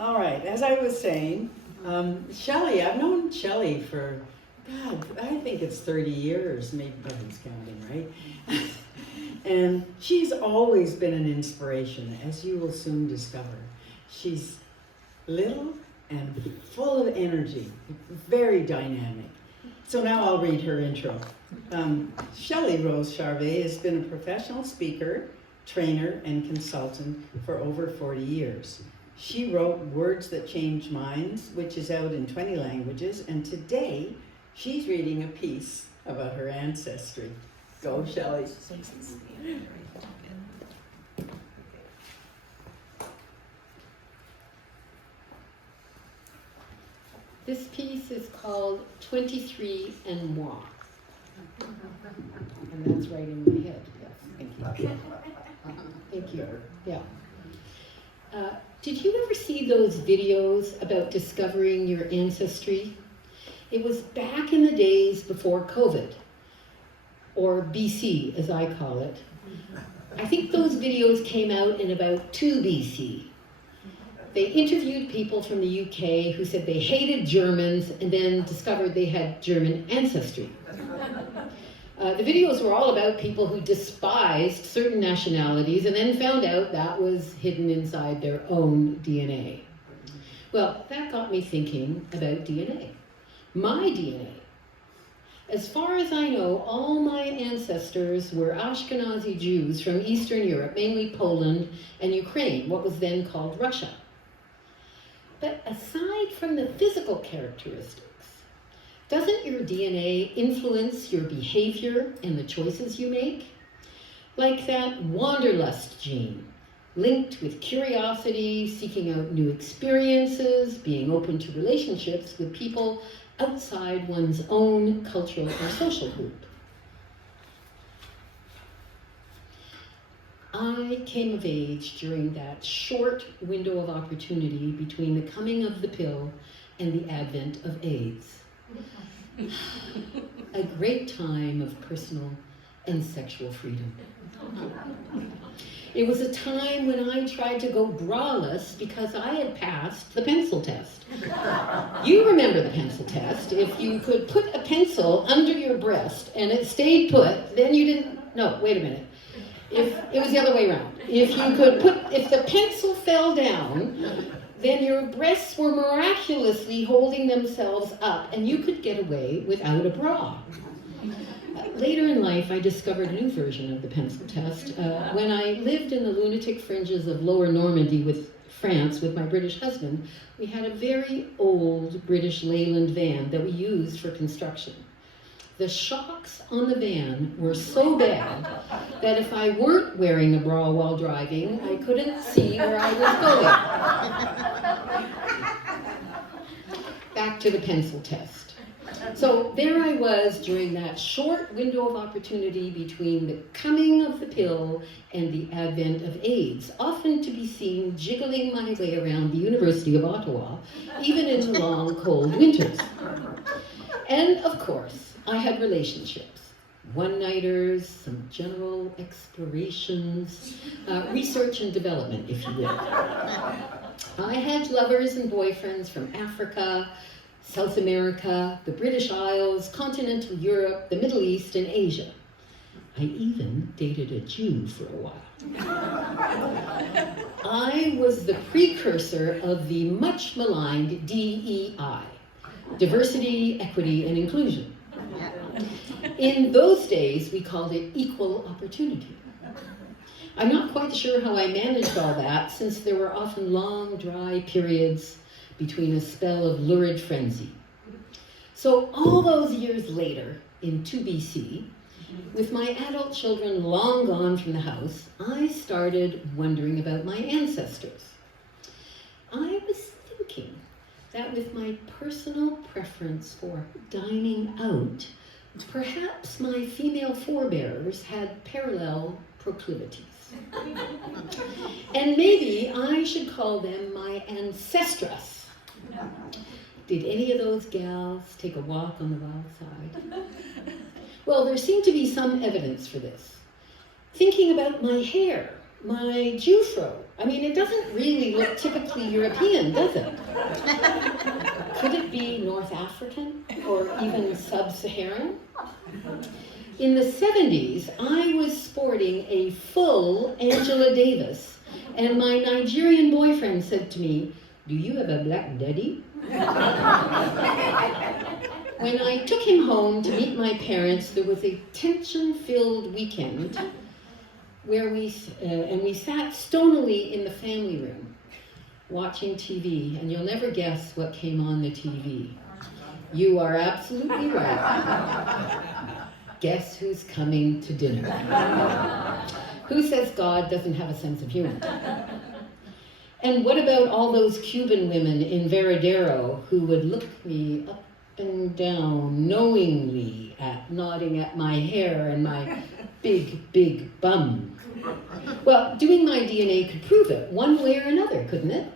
All right, as I was saying, Shelle, I've known Shelle for, God, I think it's 30 years, maybe nobody's counting, right? And she's always been an inspiration, as you will soon discover. She's little and full of energy, very dynamic. So now I'll read her intro. Shelle Rose Charvet has been a professional speaker, trainer, and consultant for over 40 years. She wrote Words That Change Minds, which is out in 20 languages, and today she's reading a piece about her ancestry. Go, Shelle. This piece is called 23 and Moi. And that's right in my head. Yes, thank you. Thank you. Yeah. Did you ever see those videos about discovering your ancestry? It was back in the days before COVID, or BC as I call it. I think those videos came out in about 2 BC. They interviewed people from the UK who said they hated Germans and then discovered they had German ancestry. The videos were all about people who despised certain nationalities and then found out that was hidden inside their own DNA. Well, that got me thinking about DNA. My DNA. As far as I know, all my ancestors were Ashkenazi Jews from Eastern Europe, mainly Poland and Ukraine, what was then called Russia. But aside from the physical characteristics, doesn't your DNA influence your behavior and the choices you make? Like that wanderlust gene, linked with curiosity, seeking out new experiences, being open to relationships with people outside one's own cultural or social group. I came of age during that short window of opportunity between the coming of the pill and the advent of AIDS. A great time of personal and sexual freedom. It was a time when I tried to go braless because I had passed the pencil test. You remember the pencil test. If you could put a pencil under your breast and it stayed put, then you didn't, no, wait a minute. If it was the other way around. If the pencil fell down, then your breasts were miraculously holding themselves up and you could get away without a bra. Later in life, I discovered a new version of the pencil test. When I lived in the lunatic fringes of Lower Normandy with France with my British husband, we had a very old British Leyland van that we used for construction. The shocks on the van were so bad that if I weren't wearing a bra while driving, I couldn't see where I was going. Back to the pencil test. So there I was during that short window of opportunity between the coming of the pill and the advent of AIDS, often to be seen jiggling my way around the University of Ottawa, even in the long, cold winters. And of course, I had relationships, one-nighters, some general explorations, research and development, if you will. I had lovers and boyfriends from Africa, South America, the British Isles, continental Europe, the Middle East, and Asia. I even dated a Jew for a while. I was the precursor of the much maligned DEI, diversity, equity, and inclusion. In those days, we called it equal opportunity. I'm not quite sure how I managed all that, since there were often long, dry periods between a spell of lurid frenzy. So all those years later, in 2 BC, with my adult children long gone from the house, I started wondering about my ancestors. I was thinking that with my personal preference for dining out, perhaps my female forebears had parallel proclivities. And maybe I should call them my ancestress. Did any of those gals take a walk on the wild side? Well, there seemed to be some evidence for this. Thinking about my hair, my Jufro, I mean, it doesn't really look typically European, does it? Could it be North African or even sub-Saharan? In the 70s, I was sporting a full Angela Davis, and my Nigerian boyfriend said to me, "Do you have a black daddy?" When I took him home to meet my parents, there was a tension-filled weekend where we sat stonily in the family room watching TV, and you'll never guess what came on the TV. You are absolutely right. Guess who's coming to dinner? Who says God doesn't have a sense of humor? And what about all those Cuban women in Veradero who would look me up and down knowingly, nodding at my hair and my big, big bum? Well, doing my DNA could prove it, one way or another, couldn't it?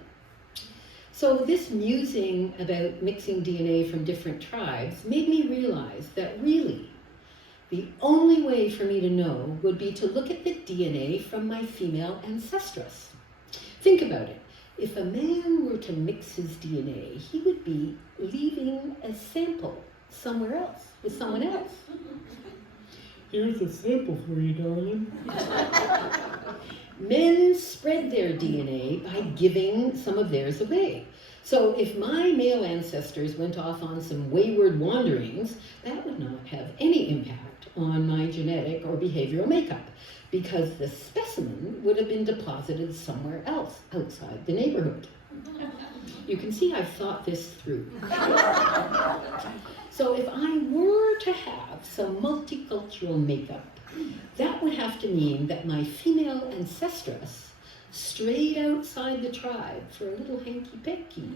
So this musing about mixing DNA from different tribes made me realize that really, the only way for me to know would be to look at the DNA from my female ancestress. Think about it. If a man were to mix his DNA, he would be leaving a sample somewhere else, with someone else. Here's a sample for you, darling. Men spread their DNA by giving some of theirs away. So if my male ancestors went off on some wayward wanderings, that would not have any impact on my genetic or behavioral makeup, because the specimen would have been deposited somewhere else outside the neighborhood. You can see I've thought this through. So if I were to have some multicultural makeup, that would have to mean that my female ancestress strayed outside the tribe for a little hanky-panky,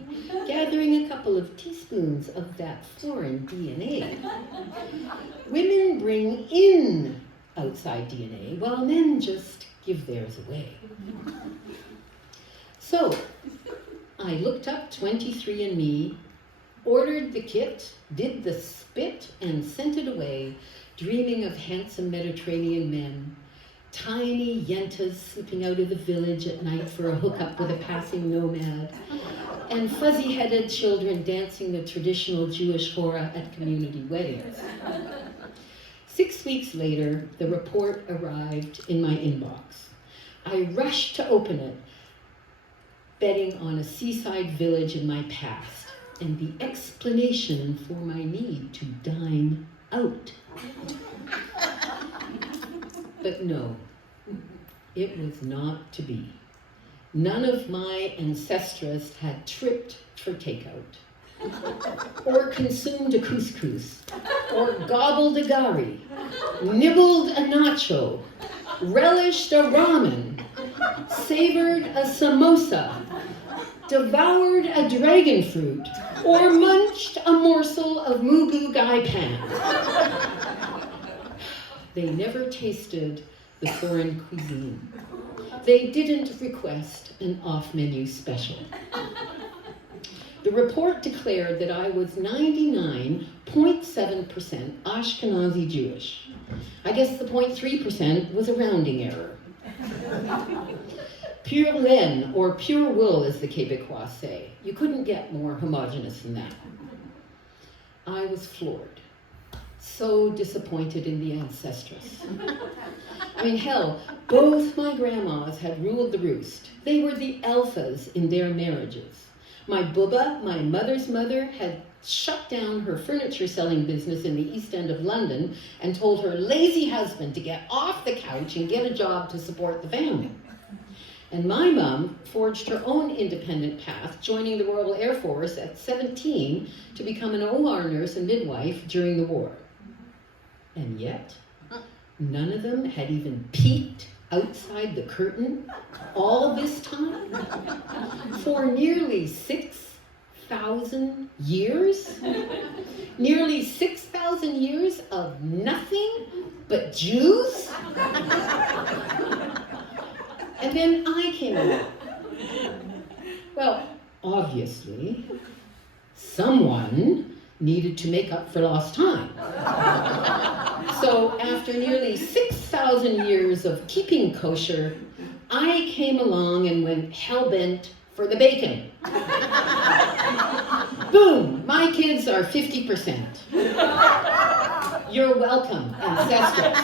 gathering a couple of teaspoons of that foreign DNA. Women bring in outside DNA, while men just give theirs away. So, I looked up 23andMe, ordered the kit, did the spit, and sent it away, dreaming of handsome Mediterranean men, tiny yentas slipping out of the village at night for a hookup with a passing nomad, and fuzzy-headed children dancing the traditional Jewish hora at community weddings. 6 weeks later, the report arrived in my inbox. I rushed to open it, betting on a seaside village in my past, and the explanation for my need to dine out. But no, it was not to be. None of my ancestors had tripped for takeout, or consumed a couscous, or gobbled a gari, nibbled a nacho, relished a ramen, savored a samosa, devoured a dragon fruit, or munched a morsel of mugu gai pan. They never tasted the foreign cuisine. They didn't request an off-menu special. The report declared that I was 99.7% Ashkenazi Jewish. I guess the 0.3% was a rounding error. Pure laine, or pure wool, as the Québécois say. You couldn't get more homogenous than that. I was floored. So disappointed in the ancestress. I mean, hell, both my grandmas had ruled the roost. They were the alphas in their marriages. My bubba, my mother's mother, had shut down her furniture selling business in the East End of London and told her lazy husband to get off the couch and get a job to support the family. And my mom forged her own independent path, joining the Royal Air Force at 17 to become an OR nurse and midwife during the war. And yet, none of them had even peeked outside the curtain all this time? For nearly 6,000 years? Nearly 6,000 years of nothing but Jews? And then I came along. Well, obviously, someone needed to make up for lost time. So after nearly 6,000 years of keeping kosher, I came along and went hell-bent for the bacon. Boom! My kids are 50%. You're welcome, ancestors.